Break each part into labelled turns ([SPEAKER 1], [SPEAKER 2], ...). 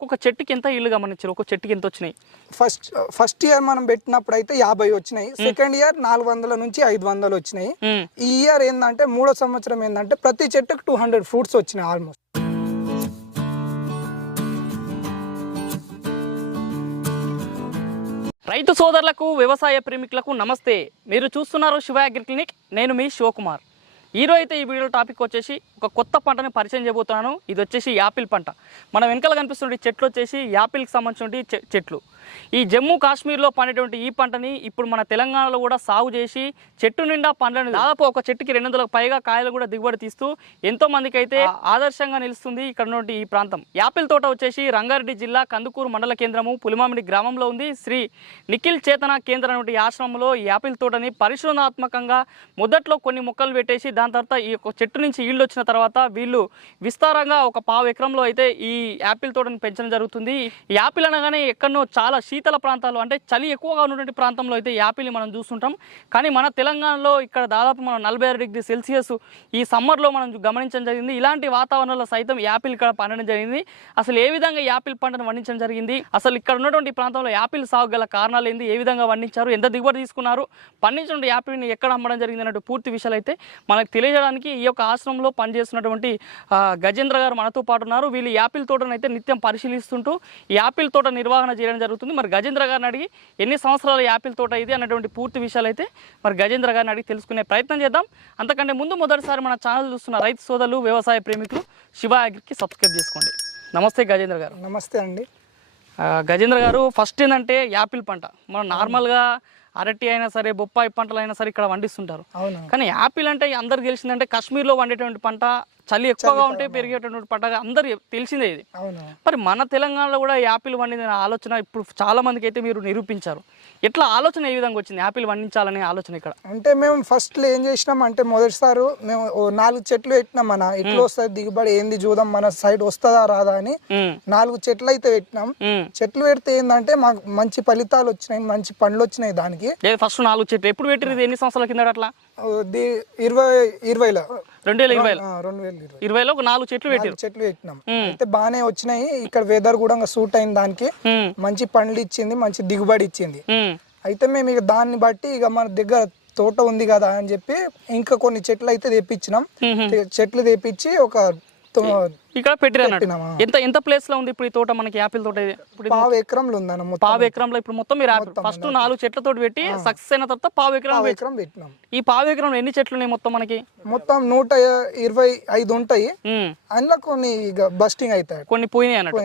[SPEAKER 1] ఒక్కొక్క చెట్టుకి ఎంత ఇల్లు గమనించారు ఒక్కొక్క చెట్టుకి ఎంత వచ్చినాయి.
[SPEAKER 2] ఫస్ట్ ఫస్ట్ ఇయర్ మనం పెట్టినప్పుడు అయితే యాభై వచ్చినాయి. సెకండ్ ఇయర్ నాలుగు వందల నుంచి ఐదు వందలు వచ్చినాయి. ఈ ఇయర్ ఏంటంటే మూడో సంవత్సరం ఏంటంటే ప్రతి చెట్టుకు టూ హండ్రెడ్ ఫ్రూట్స్ వచ్చినాయి ఆల్మోస్ట్
[SPEAKER 1] రైతు సోదరులకు వ్యవసాయ ప్రేమికులకు నమస్తే. మీరు చూస్తున్నారు శివ అగ్రి క్లినిక్. నేను మీ శివకుమార్. ఈరోజు అయితే ఈ వీడియో టాపిక్ వచ్చేసి ఒక కొత్త పంటని పరిచయం చేయబోతున్నాను. ఇది వచ్చేసి యాపిల్ పంట. మన వెనకాల కనిపిస్తున్న చెట్లు వచ్చేసి యాపిల్కి సంబంధించిన చెట్లు. ఈ జమ్మూ కాశ్మీర్లో పండేటువంటి ఈ పంటని ఇప్పుడు మన తెలంగాణలో కూడా సాగు చేసి చెట్టు నిండా పండ్లను దాదాపు ఒక చెట్టుకి రెండు వందలకు పైగా కాయలు కూడా దిగుబడి తీస్తూ ఎంతో మందికి అయితే ఆదర్శంగా నిలుస్తుంది ఇక్కడ ఉన్నటువంటి ఈ ప్రాంతం. యాపిల్ తోట వచ్చేసి రంగారెడ్డి జిల్లా కందుకూరు మండల కేంద్రము పులిమామిడి గ్రామంలో ఉంది. శ్రీ నిఖిల్ చేతన కేంద్రం నుండి ఆశ్రమంలో ఈ యాపిల్ తోటని పరిశోధనాత్మకంగా మొదట్లో కొన్ని మొక్కలు పెట్టేసి దాని తర్వాత ఈ యొక్క చెట్టు నుంచి ఈళ్ళు వచ్చిన తర్వాత వీళ్ళు విస్తారంగా ఒక పావు ఎకరంలో అయితే ఈ యాపిల్ తోటని పెంచడం జరుగుతుంది. ఈ యాపిల్ అనగానే ఎక్కడనో చాలా శీతల ప్రాంతాలు అంటే చలి ఎక్కువగా ఉన్నటువంటి ప్రాంతంలో అయితే యాపిల్ని మనం చూస్తుంటాం. కానీ మన తెలంగాణలో ఇక్కడ దాదాపు మనం నలభై ఆరు డిగ్రీ సెల్సియస్ ఈ సమ్మర్లో మనం గమనించడం జరిగింది. ఇలాంటి వాతావరణంలో సైతం యాపిల్ ఇక్కడ పండడం జరిగింది. అసలు ఏ విధంగా యాపిల్ పంటను పండించడం జరిగింది? అసలు ఇక్కడ ఉన్నటువంటి ప్రాంతంలో యాపిల్ సాగు గల కారణాలు ఏంది? ఏ విధంగా పండించారు? ఎంత దిగుబడి తీసుకున్నారు? పండించిన యాపిల్ని ఎక్కడ అమ్మడం జరిగింది అన్నట్టు పూర్తి విషయాలు అయితే మనకు తెలియజేయడానికి ఈ యొక్క ఆశ్రమంలో పనిచేస్తున్నటువంటి గజేంద్ర గారు మనతో పాటు ఉన్నారు. వీళ్ళు యాపిల్ తోటను అయితే నిత్యం పరిశీలిస్తుంటూ ఈ యాపిల్ తోట నిర్వహణ చేయడం జరుగుతుంది. మరి గజేంద్ర గారిని అడిగి ఎన్ని సంవత్సరాల యాపిల్ తోట ఇది అన్నటువంటి పూర్తి విషయాలు అయితే మరి గజేంద్ర గారిని అడిగి తెలుసుకునే ప్రయత్నం చేద్దాం. అంతకంటే ముందు మొదటిసారి మన ఛానల్ చూస్తున్న రైతు సోదరులు వ్యవసాయ ప్రేమికులు శివ అగ్రికి సబ్స్క్రైబ్ చేసుకోండి. నమస్తే గజేంద్ర గారు.
[SPEAKER 2] నమస్తే అండి.
[SPEAKER 1] గజేంద్ర గారు ఫస్ట్ ఏంటంటే యాపిల్ పంట. మనం నార్మల్గా అరటి అయినా సరే బొప్పాయి పంటలు అయినా సరే ఇక్కడ పండిస్తుంటారు
[SPEAKER 2] అవును.
[SPEAKER 1] కానీ యాపిల్ అంటే అందరికి తెలిసిందంటే కాశ్మీర్లో పండేటువంటి పంట చలి ఎక్కువగా ఉంటే పెరిగేటటువంటి పంట అందరు తెలిసిందే ఇది.
[SPEAKER 2] అవును.
[SPEAKER 1] మరి మన తెలంగాణలో కూడా యాపిల్ పండించిన ఆలోచన ఇప్పుడు చాలా మందికి అయితే మీరు నిరూపించారు. ఎట్లా ఆలోచన ఏ విధంగా వచ్చింది? యాపిల్ పండించాలనే ఆలోచన ఇక్కడ.
[SPEAKER 2] అంటే మేము ఫస్ట్ ఏం చేసినాం అంటే మొదటిసారి మేము నాలుగు చెట్లు పెట్టినాం మన ఎట్లా వస్తుంది దిగుబడి? ఏంది చూద్దాం మన సైడ్ వస్తుందా రాదా అని నాలుగు చెట్లు అయితే పెట్టినాం. చెట్లు పెడితే ఏంటంటే మాకు మంచి ఫలితాలు వచ్చినాయి మంచి పండ్లు వచ్చినాయి దానికి.
[SPEAKER 1] ఫస్ట్ నాలుగు చెట్లు. ఎప్పుడు పెట్టిరు ఇది? ఎన్ని సంవత్సరాల కింద అట్లా?
[SPEAKER 2] ఇరవై ఇరవైలో.
[SPEAKER 1] రెండు వేల
[SPEAKER 2] రెండు ఇరవై.
[SPEAKER 1] ఇరవైలో ఒక నాలుగు చెట్లు పెట్టారు.
[SPEAKER 2] నాలుగు చెట్లు పెట్టినాం. అయితే బాగానే వచ్చినాయి. ఇక్కడ వెదర్ కూడా సూట్ అయింది దానికి మంచి పండ్లు ఇచ్చింది మంచి దిగుబడి ఇచ్చింది. అయితే మేము ఇక దాన్ని బట్టి ఇక మన దగ్గర తోట ఉంది కదా అని చెప్పి ఇంకా కొన్ని చెట్లు అయితే తెప్పించినాం. చెట్లు తెప్పించి ఒక
[SPEAKER 1] ఇక్కడ పెట్టిరు అన్నట్టు.
[SPEAKER 2] పెట్టినామా?
[SPEAKER 1] ఎంత ఎంత ప్లేస్లో ఉంది ఇప్పుడు ఈ తోట మనకి యాపిల్ తోట
[SPEAKER 2] పావు ఎకరంలో మొత్తం.
[SPEAKER 1] పావు ఎకరంలో ఇప్పుడు మొత్తం మీరు ఫస్ట్ నాలుగు చెట్లతో పెట్టి సక్సెస్ అయిన తర్వాత పావు ఎకరం
[SPEAKER 2] పావు ఎకరం పెట్టినాం.
[SPEAKER 1] ఈ పావు ఎకరంలో ఎన్ని చెట్లు ఉన్నాయి మొత్తం మనకి?
[SPEAKER 2] మొత్తం నూట ఇరవై ఐదు ఉంటాయి. అందులో కొన్ని బస్టింగ్ అవుతాయి.
[SPEAKER 1] కొన్ని పోయినాయి అన్నట్టు.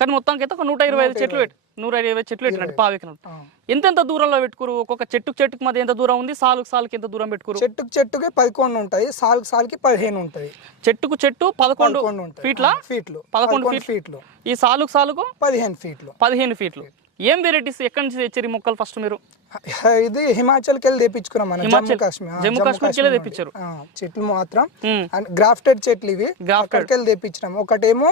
[SPEAKER 1] కానీ మొత్తానికి అయితే ఒక నూట ఇరవై ఐదు చెట్లు పెట్టి నూట ఇరవై చెట్లు పెట్టినట్టు పావు ఎకరం
[SPEAKER 2] ఆ.
[SPEAKER 1] ఎంతెంత దూరంలో పెట్టుకురు? ఒక్కొక్క చెట్టుకు చెట్టుకు మధ్య ఎంత దూరం ఉంది? సాలుకు సాలుకి ఎంత దూరం పెట్టుకురు?
[SPEAKER 2] చెట్టుకు చెట్టుకి పదకొండు ఉంటాయి సాలుకి సాలుకి పదిహేను ఉంటాయి.
[SPEAKER 1] చెట్టుకు చెట్టు పదకొండు ఫీట్లా?
[SPEAKER 2] ఫీట్లు.
[SPEAKER 1] పదకొండు
[SPEAKER 2] పదకొండు ఫీట్లు.
[SPEAKER 1] ఈ సాలుకు సాలుకు?
[SPEAKER 2] పదిహేను ఫీట్లు.
[SPEAKER 1] పదిహేను ఫీట్లు. ఏం వెరైటీస్ ఎక్కడి నుంచి తెచ్చారు ఈ మొక్కలు ఫస్ట్ మీరు?
[SPEAKER 2] ఇది హిమాచల్కి వెళ్ళి తెప్పించుకున్నాం మనం జమ్మూ
[SPEAKER 1] హిమాచల్-
[SPEAKER 2] కాశ్మీర్
[SPEAKER 1] జమ్మూ
[SPEAKER 2] నుండి.
[SPEAKER 1] తెప్పించారు.
[SPEAKER 2] చెట్లు మాత్రం. గ్రాఫ్టెడ్ చెట్లు ఇవి. అక్కడికి వెళ్ళి తెప్పించినాం. ఒకటేమో.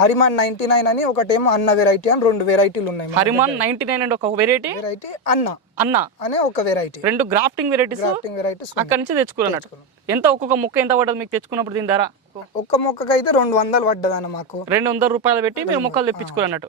[SPEAKER 2] హరిమాన్ నైన్టీ నైన్ అని ఒకటేమో అన్న వెరైటీ అని రెండు వెరైటీలు ఉన్నాయి
[SPEAKER 1] హరిమాన్ నైన్టీ నైన్ అండ్ ఒక వెరైటీ
[SPEAKER 2] వెరైటీ అన్న.
[SPEAKER 1] అన్న.
[SPEAKER 2] అనే ఒక వెరైటీ
[SPEAKER 1] రెండు గ్రాఫ్టింగ్ వెరైటీస్
[SPEAKER 2] గ్రాఫ్టింగ్ వెరైటీస్
[SPEAKER 1] అక్కడి నుంచి తెచ్చుకున్నట్టు ఎంత ఒక్కొక్క మొక్క ఎంత పడ్డది మీకు తెచ్చుకున్నప్పుడు దీని ధర?
[SPEAKER 2] ఒక్క మొక్కకి అయితే రెండు వందలు పడ్డదన్న మాకు.
[SPEAKER 1] రెండు వందల రూపాయలు పెట్టి మీరు మొక్కలు తెప్పించుకున్నట్టు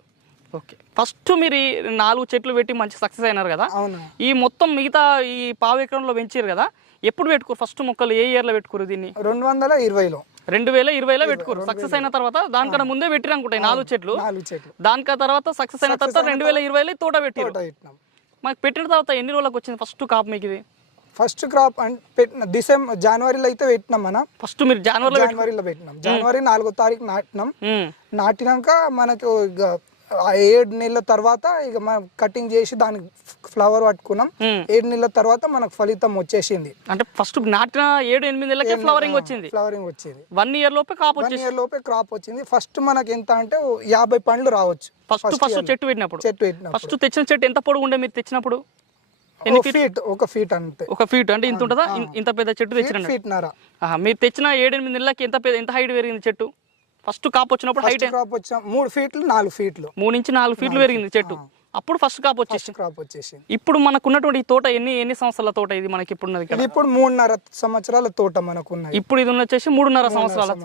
[SPEAKER 1] ఓకే. ఫస్ట్ మీరు ఈ నాలుగు చెట్లు పెట్టి మంచి సక్సెస్ అయినారు కదా?
[SPEAKER 2] అవును.
[SPEAKER 1] ఈ మొత్తం మిగతా ఈ పావు ఎకరంలో పెంచారు కదా? ఎప్పుడు పెట్టుకోరు ఫస్ట్ మొక్కలు ఏ ఇయర్లో పెట్టుకోరు దీన్ని?
[SPEAKER 2] రెండు వందల ఇరవైలో
[SPEAKER 1] రెండు వేల ఇరవైలో పెట్టుకోరు సక్సెస్ అయిన తర్వాత దానికన్నా ముందే పెట్టిరు అనుకుంటాయి నాలుగు చెట్లు.
[SPEAKER 2] నాలుగు చెట్లు.
[SPEAKER 1] దానికా తర్వాత సక్సెస్ అయిన తర్వాత రెండు వేల ఇరవైలో తోట
[SPEAKER 2] పెట్టినాం.
[SPEAKER 1] మాకు పెట్టిన తర్వాత ఎన్ని రోజులకు వచ్చింది ఫస్ట్ కాపు మీకు ఇది?
[SPEAKER 2] ఫస్ట్ క్రాప్ అంటే పెట్టిన డిసెంబర్ జనవరిలో అయితే పెట్టినాం మన.
[SPEAKER 1] ఫస్ట్ మీరు జనవరిలో
[SPEAKER 2] జనవరిలో పెట్టినాం. జనవరి నాలుగో తారీఖు నాటినాం. నాటినాక మనకు ఆ ఏడు నెలల తర్వాత ఇక మనం కటింగ్ చేసి దానికి ఫ్లవర్ పట్టుకున్నాం. ఏడు నెలల తర్వాత మనకు ఫలితం వచ్చేసింది.
[SPEAKER 1] అంటే ఫస్ట్ నాటిన ఏడు ఎనిమిది నెలలకే ఫ్లవరింగ్ వచ్చింది.
[SPEAKER 2] ఫ్లవరింగ్ వచ్చింది.
[SPEAKER 1] వన్ ఇయర్ లోపే కాపు
[SPEAKER 2] వన్
[SPEAKER 1] వచ్చేసి
[SPEAKER 2] ఇయర్ లోపే క్రాప్ వచ్చింది. ఫస్ట్ మనకి ఎంత అంటే యాభై పండ్లు రావచ్చు.
[SPEAKER 1] ఫస్ట్ ఫస్ట్ చెట్టు పెట్టినప్పుడు.
[SPEAKER 2] చెట్టు పెట్టినప్పుడు.
[SPEAKER 1] ఫస్ట్ తెచ్చిన చెట్టు ఎంత పొడుగు ఉండే మీరు తెచ్చినప్పుడు?
[SPEAKER 2] ఒక ఫీట్ ఒక ఫీట్ అంతే.
[SPEAKER 1] ఒక ఫీట్ అంటే ఇంత ఉంటుందా? ఇంత పెద్ద చెట్టు తెచ్చిన
[SPEAKER 2] ఫీట్ నర.
[SPEAKER 1] మీరు తెచ్చిన ఏడెనిమిది నెలలకి ఎంత పెద్ద ఎంత హైట్ పెరిగింది చెట్టు? ఫస్ట్ కాపు వచ్చినప్పుడు హైట్
[SPEAKER 2] క్రాప్ వచ్చిన మూడు ఫీట్లు నాలుగు ఫీట్లు
[SPEAKER 1] మూడు నుంచి నాలుగు ఫీట్లు పెరిగింది చెట్టు. అప్పుడు ఫస్ట్ కాపు వచ్చేసి
[SPEAKER 2] క్రాప్ వచ్చేసింది.
[SPEAKER 1] ఇప్పుడు మనకున్నటువంటి తోట ఎన్ని ఎన్ని సంవత్సరాల తోట ఇది మనకి ఇప్పుడు ఉన్నది
[SPEAKER 2] ఇప్పుడు మూడున్నర సంవత్సరాల తోట మనకు ఉన్నది
[SPEAKER 1] ఇప్పుడు ఇది ఉన్న వచ్చేసి మూడున్నర సంవత్సరాల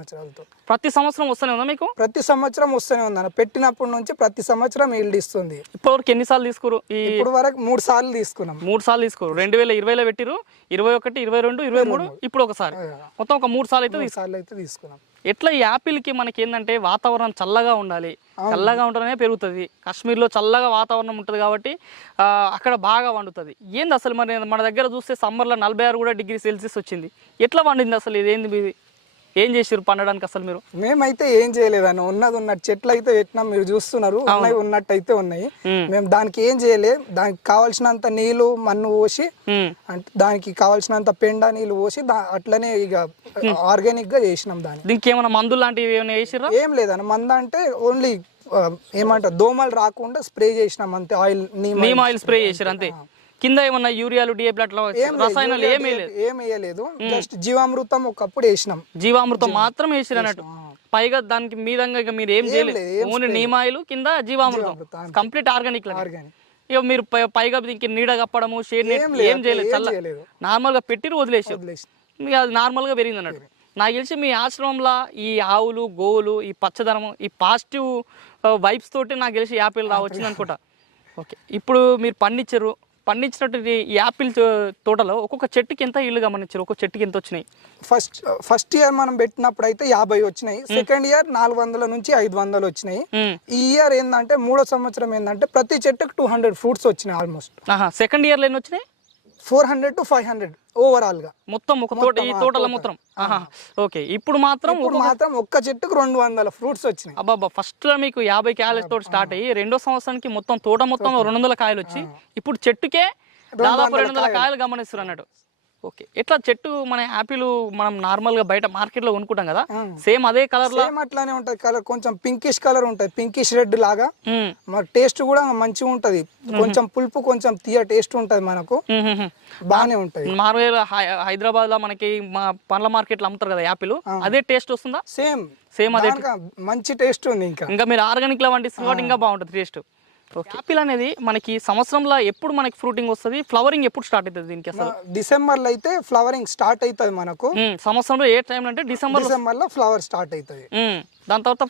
[SPEAKER 1] ప్రతి సంవత్సరం వస్తూనే ఉందా మీకు?
[SPEAKER 2] ప్రతి సంవత్సరం వస్తూనే ఉందన్న పెట్టినప్పటి నుంచి ప్రతి సంవత్సరం ఈల్డ్ ఇస్తుంది.
[SPEAKER 1] ఇప్పటివరకు ఎన్నిసార్లు తీసుకురు? ఈ
[SPEAKER 2] ఇప్పుడు వరకు మూడు సార్లు తీసుకున్నాం.
[SPEAKER 1] మూడు సార్లు తీసుకోరు. రెండు వేల ఇరవైలో పెట్టిరు. ఇరవై ఒకటి ఇరవై రెండు ఇరవై మూడు ఇప్పుడు ఒకసారి. మొత్తం ఒక మూడు సార్లు అయితే
[SPEAKER 2] మూడు సార్లు అయితే తీసుకున్నాం.
[SPEAKER 1] ఎట్లా ఈ యాపిల్కి మనకి ఏంటంటే వాతావరణం చల్లగా ఉండాలి. చల్లగా ఉంటేనే పెరుగుతుంది. కాశ్మీర్లో చల్లగా వాతావరణం ఉంటుంది కాబట్టి ఆ, అక్కడ బాగా వండుతుంది. ఏంది అసలు మరి మన దగ్గర చూస్తే సమ్మర్లో నలభై ఆరు కూడా డిగ్రీ సెల్సియస్ వచ్చింది. ఎట్లా వండింది అసలు ఇదేంది మీది? ఏం చేసారు పండడానికి అసలు మీరు?
[SPEAKER 2] మేమైతే ఏం చేయలేదన్న ఉన్నది ఉన్నట్టు చెట్లు అయితే పెట్టినాం మీరు చూస్తున్నారు ఉన్నాయి ఉన్నట్టు అయితే ఉన్నాయి.
[SPEAKER 1] మ్మ్.
[SPEAKER 2] దానికి ఏం చేయలే దానికి కావాల్సినంత నీళ్ళు మన్ను పోసి అంటే దానికి కావాల్సినంత పెండ నీళ్ళు పోసి అట్లనే ఇక ఆర్గానిక్గా చేసినాం దాన్ని.
[SPEAKER 1] దీనికి ఏమైనా మందులు లాంటివి ఏమైనా వేసిర్రా?
[SPEAKER 2] ఏం లేదన్న మంద అంటే ఓన్లీ ఏమంటారు దోమలు రాకుండా స్ప్రే చేసినాం అంతే ఆయిల్
[SPEAKER 1] నీమ్ ఆయిల్ స్ప్రే చేసారు అంతే. కింద ఏమన్నా యూరియాలు డిఏపి అట్లా రసాయనాలు ఏమీ లేదు.
[SPEAKER 2] ఏం వేయలేదు. జస్ట్ జీవామృతం ఒకప్పుడు వేసినాం.
[SPEAKER 1] జీవామృతం మాత్రం వేసిరు అన్నట్టు. పైగా దానికి మీదంగా ఇక మీరు ఏం చేయలేదు.
[SPEAKER 2] లేదు,
[SPEAKER 1] ఓన్లీ నీమాయిలు కింద జీవామృతం. Complete organic
[SPEAKER 2] organic.
[SPEAKER 1] ఇక మీరు పైగా దీనికి నీడ కప్పడము షేడ్
[SPEAKER 2] ఏం లేదు,
[SPEAKER 1] ఏం చేయలేదు. చల్ల. నార్మల్గా పెట్టి వదిలేసి
[SPEAKER 2] వదిలేసి
[SPEAKER 1] మీకు అది నార్మల్గా పెరిగింది అన్నట్టు. నాకు తెలిసి మీ ఆశ్రమంలో ఈ ఆవులు గోవులు ఈ పచ్చదనం ఈ పాజిటివ్ వైబ్స్ తోటి నాకు తెలిసి యాపిల్ రావచ్చింది అనుకుంటా ఓకే. ఇప్పుడు మీరు పండించారు పండించినట్టు ఈ యాపిల్ తో- తోటలో ఒక్కొక్క చెట్టుకి ఎంత ఇల్లు గమనించారు? ఒక్కొక్క చెట్టుకి ఎంత వచ్చినాయి?
[SPEAKER 2] ఫస్ట్ ఫస్ట్ ఇయర్ మనం పెట్టినప్పుడు అయితే యాభై వచ్చినాయి. సెకండ్ ఇయర్ నాలుగు వందల నుంచి ఐదు వందలు వచ్చినాయి. ఈ ఇయర్ ఏంటంటే మూడో సంవత్సరం ఏంటంటే ప్రతి చెట్టుకు టూ హండ్రెడ్ ఫ్రూట్స్ వచ్చినాయి ఆల్మోస్ట్.
[SPEAKER 1] సెకండ్ ఇయర్లో ఎన్ని వచ్చినాయి?
[SPEAKER 2] Four hundred to five hundred ఓవరాల్గా
[SPEAKER 1] మొత్తం ఒక తోట ఈ తోటలో మొత్తం. ఓకే. ఇప్పుడు మాత్రం
[SPEAKER 2] ఇప్పుడు మాత్రం ఒక్క చెట్టుకు రెండు వందల ఫ్రూట్స్ వచ్చినాయి.
[SPEAKER 1] అబ్బాబా ఫస్ట్లో మీకు యాభై కాయల తోట స్టార్ట్ అయ్యి రెండో సంవత్సరానికి మొత్తం తోట మొత్తం రెండు వందల కాయలు వచ్చి ఇప్పుడు చెట్టుకే దాదాపు రెండు వందల కాయలు. గమనిస్తారు అన్నట్టు ఓకే. ఎట్లా చెట్టు మన యాపిల్ మనం నార్మల్గా బయట మార్కెట్లో కొనుక్కుంటాం కదా సేమ్ అదే కలర్లో?
[SPEAKER 2] సేమ్ అట్లానే ఉంటది కలర్ కొంచెం పింకిష్ కలర్ ఉంటది పింకిష్ రెడ్ లాగా. మరి టేస్ట్ కూడా మంచిగా ఉంటది. కొంచెం పులుపు కొంచెం తీయ టేస్ట్ ఉంటది మనకు. బాగానే ఉంటది.
[SPEAKER 1] నార్మల్ హైదరాబాద్లో మనకి మా పండ్ల మార్కెట్లో అమ్ముతారు కదా యాపిల్ అదే టేస్ట్ వస్తుందా?
[SPEAKER 2] సేమ్.
[SPEAKER 1] సేమ్ అదే
[SPEAKER 2] మంచి టేస్ట్ ఉంది ఇంకా.
[SPEAKER 1] ఇంకా మీరు ఆర్గానిక్లో కాబట్టి ఇంకా బాగుంటుంది టేస్ట్ యాపిల్ అనేది మనకి సంవత్సరంలో ఎప్పుడు మనకి ఫ్రూటింగ్ వస్తుంది ఫ్లవరింగ్ ఎప్పుడు స్టార్ట్ అవుతుంది దీనికి అసలు?
[SPEAKER 2] డిసెంబర్లో అయితే ఫ్లవరింగ్ స్టార్ట్ అవుతుంది మనకు.
[SPEAKER 1] సంవత్సరంలో ఏ టైంలో అంటే డిసెంబర్
[SPEAKER 2] డిసెంబర్లో ఫ్లవర్ స్టార్ట్ అవుతుంది
[SPEAKER 1] దాని తర్వాత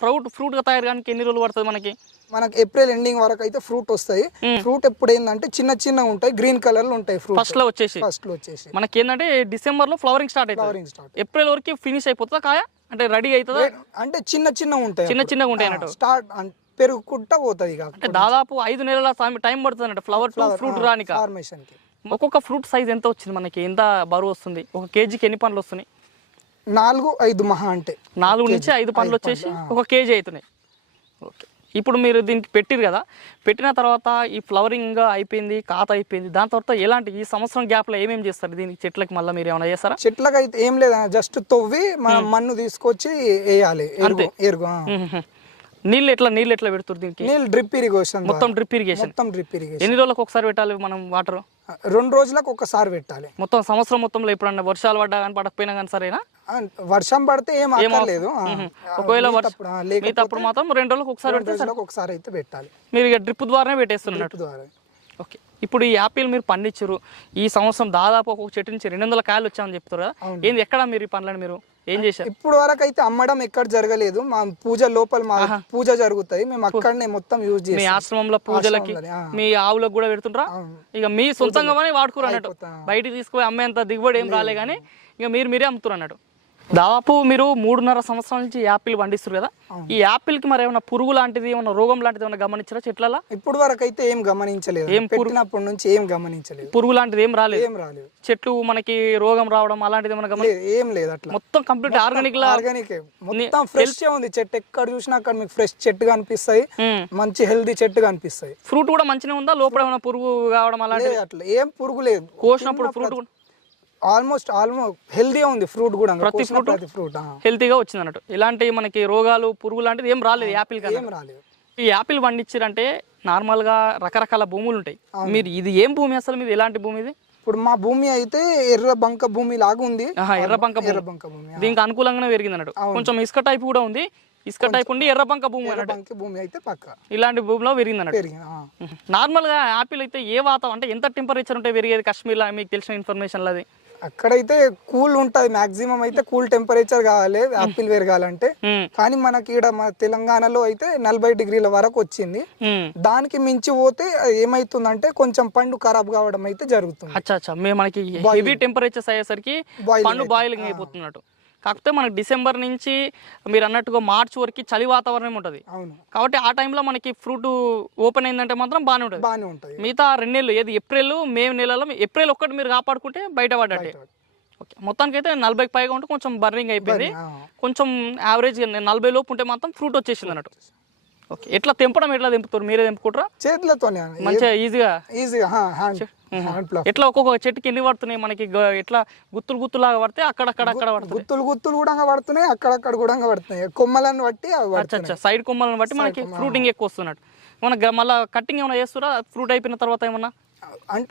[SPEAKER 1] ఫ్రూట్ ఫ్రూట్గా తయారు కానీ ఎన్ని రోజులు పడుతుంది మనకి?
[SPEAKER 2] మనకి ఏప్రిల్ ఎండింగ్ వరకు అయితే ఫ్రూట్ వస్తాయి ఫ్రూట్ ఎప్పుడు ఏంటంటే చిన్న చిన్న ఉంటాయి గ్రీన్ కలర్లో ఉంటాయి ఫ్రూట్.
[SPEAKER 1] ఫస్ట్లో వచ్చేసి?
[SPEAKER 2] ఫస్ట్లో వచ్చేసి.
[SPEAKER 1] మనకి ఏంటంటే డిసెంబర్లో ఫ్లవరింగ్ స్టార్ట్ అవుతుంది
[SPEAKER 2] ఫ్లవరింగ్ స్టార్ట్
[SPEAKER 1] ఏప్రిల్ వరకు ఫినిష్ అయిపోతుందా కాయ? అంటే రెడీ అవుతుందా?
[SPEAKER 2] అంటే చిన్న చిన్న ఉంటాయి
[SPEAKER 1] చిన్న చిన్నగా ఉంటాయి అన్నట్టు.
[SPEAKER 2] స్టార్ట్ పెరుగుకుంటా పోతుంది ఇక
[SPEAKER 1] అంటే దాదాపు ఐదు నెలల టైం పడుతుంది అన్నట్టు ఫ్లవర్ టు ఫ్రూట్ రానిక.
[SPEAKER 2] ఫార్మేషన్కి.
[SPEAKER 1] ఒక్కొక్క ఫ్రూట్ సైజ్ ఎంత వచ్చింది మనకి? ఎంత బరువు వస్తుంది? ఒక కేజీకి ఎన్ని పండ్లు వస్తున్నాయి?
[SPEAKER 2] నాలుగు ఐదు మహా అంటే.
[SPEAKER 1] నాలుగు నుంచి ఐదు పండ్లు వచ్చేసి ఒక కేజీ అవుతున్నాయి ఓకే. ఇప్పుడు మీరు దీనికి పెట్టిరు కదా? పెట్టిన తర్వాత ఈ ఫ్లవరింగ్ అయిపోయింది కాత అయిపోయింది. దాని తర్వాత ఎలాంటి ఈ సంవత్సరం గ్యాప్లో ఏమేమి చేస్తారు దీనికి? చెట్లకి మళ్ళీ మీరు ఏమైనా చేస్తారా?
[SPEAKER 2] చెట్లకు అయితే ఏం లేదా జస్ట్ తవ్వి మనం మన్ను తీసుకొచ్చి వేయాలి. ఎరుగు.
[SPEAKER 1] నీళ్ళు ఎట్లా నీళ్ళు ఎట్లా పెడుతురు దీనికి?
[SPEAKER 2] నీళ్ళు డ్రిప్ ఇరిగేషన్
[SPEAKER 1] మొత్తం డ్రిప్ ఇరిగేషన్?
[SPEAKER 2] మొత్తం డ్రిప్ ఇరిగేషన్.
[SPEAKER 1] ఎన్ని రోజులకు ఒకసారి పెట్టాలి మనం వాటర్?
[SPEAKER 2] రెండు రోజులకు ఒకసారి పెట్టాలి.
[SPEAKER 1] మొత్తం సంవత్సరం మొత్తంలో ఎప్పుడన్నా వర్షాలు పడ్డా కానీ పడకపోయినా కానీ సరేనా?
[SPEAKER 2] వర్షం పడితే ఏం అక్కర్లేదు. ఆ.
[SPEAKER 1] ఒకవేళ
[SPEAKER 2] మిగతాప్పుడు,
[SPEAKER 1] అప్పుడు మాత్రం రెండు రోజులకు ఒకసారి
[SPEAKER 2] ఒకసారి అయితే పెట్టాలి.
[SPEAKER 1] మీరు ఇక డ్రిప్ ద్వారానే పెట్టేస్తున్నారు
[SPEAKER 2] ద్వారా
[SPEAKER 1] ఓకే. ఇప్పుడు ఈ యాపిల్ మీరు పండించారు ఈ సంవత్సరం దాదాపు ఒక్కొక్క చెట్టు నుంచి రెండు వందల కాయలు వచ్చామని చెప్తారు ఏంది ఎక్కడ మీరు ఈ పనులను మీరు? ఏం చేశారు?
[SPEAKER 2] ఇప్పుడు వరకు అయితే అమ్మడం ఎక్కడ జరగలేదు. మా పూజ లోపల మా పూజ జరుగుతాయి. మేము అక్కడనే మొత్తం యూజ్
[SPEAKER 1] మీ
[SPEAKER 2] చేస్తాం.
[SPEAKER 1] ఆశ్రమంలో పూజలకి. మీ ఆవులకు కూడా పెడుతుంటారా. ఇక మీ సొంతంగానే వాడుకోరు అన్నట్టు. బయటికి తీసుకుపోయి అమ్మేంత దిగుబడి ఏం రాలే కానీ ఇక మీరు మీరే అమ్ముతారు అన్నట్టు. దాదాపు మీరు మూడున్నర సంవత్సరాల నుంచి యాపిల్ పండిస్తారు కదా? ఈ యాపిల్కి మరి ఏమైనా పురుగు లాంటిది ఏమైనా రోగం లాంటిది ఏమైనా గమనించారా చెట్లలో?
[SPEAKER 2] ఇప్పుడు వరకు అయితే ఏం గమనించలేదు పెట్టినప్పటి నుంచి ఏం గమనించలేదు.
[SPEAKER 1] పురుగు లాంటిది ఏం రాలేదు.
[SPEAKER 2] ఏం రాలేదు.
[SPEAKER 1] చెట్లు మనకి రోగం రావడం అలాంటిది ఏమైనా గమని
[SPEAKER 2] లేదు ఏం లేదు అట్లా.
[SPEAKER 1] మొత్తం కంప్లీట్ ఆర్గానిక్ లా
[SPEAKER 2] ఆర్గానిక్. మొత్తం ఫ్రెష్ ఉంది. చెట్టు ఎక్కడ చూసినా అక్కడ మీకు ఫ్రెష్ చెట్టు కనిపిస్తాయి. మంచి హెల్దీ చెట్టు కనిపిస్తాయి.
[SPEAKER 1] ఫ్రూట్ కూడా మంచిగా ఉందా? లోపల ఏమైనా పురుగు కావడం అలాంటిది?
[SPEAKER 2] అట్లా. ఏం పురుగు లేదు.
[SPEAKER 1] కోసినప్పుడు ఫ్రూట్
[SPEAKER 2] ఆల్మోస్ట్ ఆల్మోస్ట్ హెల్దీ ఉంది ఫ్రూట్ కూడా ప్రతి ఫ్రూట్
[SPEAKER 1] హెల్తీగా వచ్చింది అన్నట్టు ఇలాంటి మనకి రోగాలు పురుగు లాంటిది ఏం రాలేదు యాపిల్ కదా
[SPEAKER 2] ఏం రాలేదు.
[SPEAKER 1] ఈ యాపిల్ పండించారంటే నార్మల్గా రకరకాల భూములు ఉంటాయి. మీరు ఇది ఏం భూమి అసలు మీది? ఎలాంటి భూమి ఇది?
[SPEAKER 2] ఇప్పుడు మా భూమి అయితే ఎర్ర బంక భూమి లాగా ఉంది.
[SPEAKER 1] ఆహా, ఎర్రబంక భూమి.
[SPEAKER 2] ఎర్ర బంక భూమి
[SPEAKER 1] దీనికి అనుకూలంగానే పెరిగింది అన్నట్టు కొంచెం ఇసుక టైప్ కూడా ఉంది. ఇసుక టైప్ ఉండి ఎర్రబంక భూమి అన్నట్టు.
[SPEAKER 2] బంకి భూమి అయితే పక్క.
[SPEAKER 1] ఇలాంటి భూమిలో పెరిగింది అన్నట్టు
[SPEAKER 2] పెరిగింది ఆ.
[SPEAKER 1] నార్మల్గా యాపిల్ అయితే ఏ వాతావరణం అంటే ఎంత టెంపరేచర్ ఉంటే పెరిగేది? కాశ్మీర్లో మీకు తెలిసిన ఇన్ఫర్మేషన్ అది
[SPEAKER 2] అక్కడైతే కూల్ ఉంటది మాక్సిమం అయితే కూల్ టెంపరేచర్ కావాలి యాపిల్ పెరగాలంటే కానీ మనకి ఇక్కడ మన తెలంగాణలో అయితే నలభై డిగ్రీల వరకు వచ్చింది. దానికి మించి పోతే ఏమైతుందంటే కొంచెం పండు ఖరాబ్ కావడం అయితే జరుగుతుంది.
[SPEAKER 1] అచ్చా అచ్చా. మేము మనకి హెవీ టెంపరేచర్స్ అయ్యేసరికి పండు బాయిలింగ్ అయిపోతున్నట్టు. కాకపోతే మనకి డిసెంబర్ నుంచి మీరు అన్నట్టుగా మార్చ్ వరకు చలి వాతావరణం ఉంటుంది.
[SPEAKER 2] అవును.
[SPEAKER 1] కాబట్టి ఆ టైంలో మనకి ఫ్రూట్ ఓపెన్ అయిందంటే మాత్రం బాగానే ఉంటుంది.
[SPEAKER 2] బాగానే ఉంటది.
[SPEAKER 1] మిగతా రెండు నెలలు ఏది ఏప్రిల్ మే నెలలో ఏప్రిల్ ఒక్కటి మీరు కాపాడుకుంటే బయట పడ్డట్టే ఓకే. మొత్తానికి అయితే నలభైకి పైగా ఉంటే కొంచెం బర్నింగ్ అయిపోయింది. కొంచెం యావరేజ్ నలభై లోపు ఉంటే మాత్రం ఫ్రూట్ వచ్చేసింది అన్నట్టు. ఓకే. ఎట్లా తెంపడం ఎట్లా తెంపుతారు? మీరే తెంపుకుంటారా?
[SPEAKER 2] చేతులతోనే.
[SPEAKER 1] మంచిగా ఈజీగా?
[SPEAKER 2] ఈజీగా హ్యాండ్
[SPEAKER 1] ఎట్లా ఒక్కొక్క చెట్టుకి ఎన్ని పడుతున్నాయి? మనకి ఎట్లా గుత్తులు గుత్తులాగా పడితే అక్కడక్కడ అక్కడ పడుతుంది
[SPEAKER 2] గుత్తులు గుత్తులు కూడా పడుతున్నాయి అక్కడక్కడ కూడా పడుతున్నాయి. కొమ్మలను బట్టి
[SPEAKER 1] అచ్చా సైడ్ కొమ్మలను బట్టి మనకి ఫ్రూటింగ్ ఎక్కువ వస్తున్నట్టు. మన గ- మళ్ళా కట్టింగ్ ఏమైనా చేస్తారా? ఫ్రూట్ అయిపోయిన తర్వాత ఏమన్నా?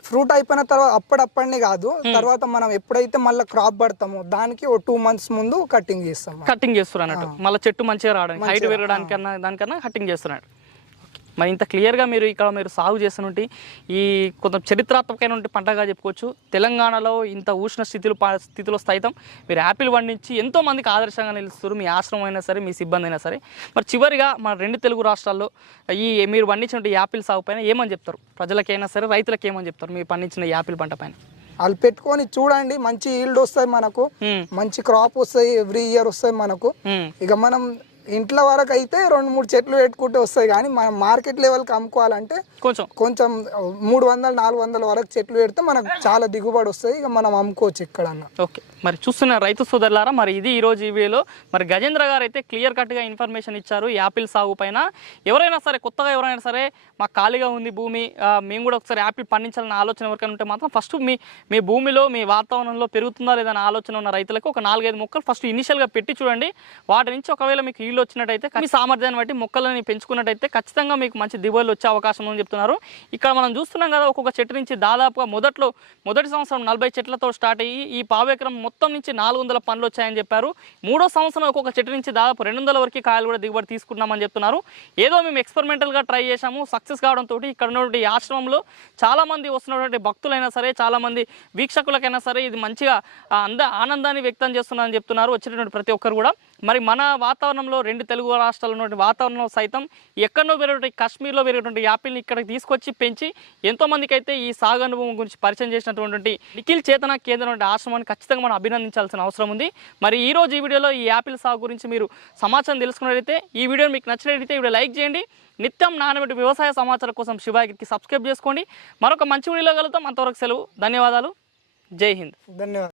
[SPEAKER 2] ఫ్రూట్ అయిపోయిన తర్వాత అప్పుడప్పుడనే కాదు. తర్వాత మనం ఎప్పుడైతే మళ్ళీ క్రాప్ పడతామో దానికి ఓ టూ మంత్స్ ముందు కటింగ్ చేస్తాం మనం.
[SPEAKER 1] కట్టింగ్ చేస్తారు అన్నట్టు. మళ్ళీ చెట్టు మంచిగా రావడానికి హైట్ పెరగడానికన్నా దానికన్నా కట్టింగ్ చేస్తున్నాడు మరి ఇంత క్లియర్గా మీరు ఇక్కడ మీరు సాగు చేస్తున్నట్టు ఈ కొంత చరిత్రాత్మకమైన పంటగా చెప్పుకోవచ్చు. తెలంగాణలో ఇంత ఉష్ణ స్థితిలో స్థితిలో సైతం మీరు యాపిల్ పండించి ఎంతో మందికి ఆదర్శంగా నిలుస్తారు మీ ఆశ్రమం అయినా సరే మీ సిబ్బంది అయినా సరే. మరి చివరిగా మన రెండు తెలుగు రాష్ట్రాల్లో ఈ మీరు పండించిన యాపిల్ సాగు పైన ఏమని చెప్తారు? ప్రజలకైనా సరే రైతులకు ఏమని చెప్తారు మీరు పండించిన యాపిల్ పంట పైన?
[SPEAKER 2] వాళ్ళు పెట్టుకొని చూడండి మంచి ఈల్డ్ వస్తాయి మనకు. మంచి క్రాప్ వస్తాయి ఎవ్రీ ఇయర్ వస్తాయి మనకు. ఇక మనం ఇంట్లో వరకు అయితే రెండు మూడు చెట్లు పెట్టుకుంటే వస్తాయి కానీ మనం మార్కెట్ లెవెల్కి అమ్ముకోవాలంటే
[SPEAKER 1] కొంచెం.
[SPEAKER 2] కొంచెం మూడు వందలు నాలుగు వందల వరకు చెట్లు పెడితే మనకు చాలా దిగుబడి వస్తాయి ఇక మనం అమ్ముకోవచ్చు ఎక్కడన్నా.
[SPEAKER 1] ఓకే. మరి చూస్తున్న రైతు సోదరులారా మరి ఇది ఈ రోజు ఈ వీడియోలో. మరి గజేంద్ర గారు అయితే క్లియర్ కట్గా ఇన్ఫర్మేషన్ ఇచ్చారు ఈ యాపిల్ సాగు పైన. ఎవరైనా సరే కొత్తగా ఎవరైనా సరే మాకు ఖాళీగా ఉంది భూమి మేము కూడా ఒకసారి యాపిల్ పండించాలన్న ఆలోచన ఎవరికైనా ఉంటే మాత్రం ఫస్ట్ మీ మీ భూమిలో మీ వాతావరణంలో పెరుగుతుందా లేదా అనే ఆలోచన ఉన్న రైతులకు ఒక నాలుగైదు మొక్కలు ఫస్ట్ ఇనిషియల్గా పెట్టి చూడండి. వాటి నుంచి ఒకవేళ మీకు ఈళ్ళు వచ్చినట్టయితే మీ సామర్థ్యాన్ని బట్టి మొక్కలని పెంచుకున్నట్టయితే ఖచ్చితంగా మీకు మంచి దిగుబడులు వచ్చే అవకాశం ఉందని చెప్తున్నారు. ఇక్కడ మనం చూస్తున్నాం కదా ఒక్కొక్క చెట్టు నుంచి దాదాపుగా మొదట్లో మొదటి సంవత్సరం నలభై చెట్లతో స్టార్ట్ అయ్యి ఈ పావేకరం మొత్తం నుంచి నాలుగు వందల పండ్లు వచ్చాయని చెప్పారు. మూడో సంవత్సరం ఒక్కొక్క చెట్టు నుంచి దాదాపు రెండు వందల వరకు కాయలు కూడా దిగుబడి తీసుకున్నామని చెప్తున్నారు. ఏదో మేము ఎక్స్పెరిమెంటల్గా ట్రై చేశాము సక్సెస్ కావడంతో ఇక్కడ ఉన్నటువంటి ఈ ఆశ్రమంలో చాలామంది వస్తున్నటువంటి భక్తులైనా సరే చాలామంది వీక్షకులకైనా సరే ఇది మంచిగా అంద ఆనందాన్ని వ్యక్తం చేస్తున్నారని చెప్తున్నారు వచ్చినటువంటి ప్రతి ఒక్కరు కూడా. మరి మన వాతావరణంలో రెండు తెలుగు రాష్ట్రాల్లో ఉన్నటువంటి వాతావరణం సైతం ఎక్కడో పెరిగినటువంటి కాశ్మీర్లో పెరిగినటువంటి యాపిల్ని ఇక్కడికి తీసుకొచ్చి పెంచి ఎంతోమందికి అయితే ఈ సాగు అనుభవం గురించి పరిచయం చేసినటువంటి నిఖిల్ చేతన కేంద్రం వంటి ఆశ్రమాన్ని ఖచ్చితంగా మనం అభినందించాల్సిన అవసరం ఉంది. మరి ఈ రోజు ఈ వీడియోలో ఈ యాపిల్ సాగు గురించి మీరు సమాచారం తెలుసుకున్నట్లయితే ఈ వీడియో మీకు నచ్చినట్లయితే ఈ వీడియో లైక్ చేయండి. నిత్యం నానబెట్టి వ్యవసాయ సమాచారం కోసం శివాగిరికి సబ్స్క్రైబ్ చేసుకోండి. మరొక మంచి వీడియోలో కలుగుతాం అంతవరకు సెలవు. ధన్యవాదాలు. జై హింద్.
[SPEAKER 2] ధన్యవాదాలు.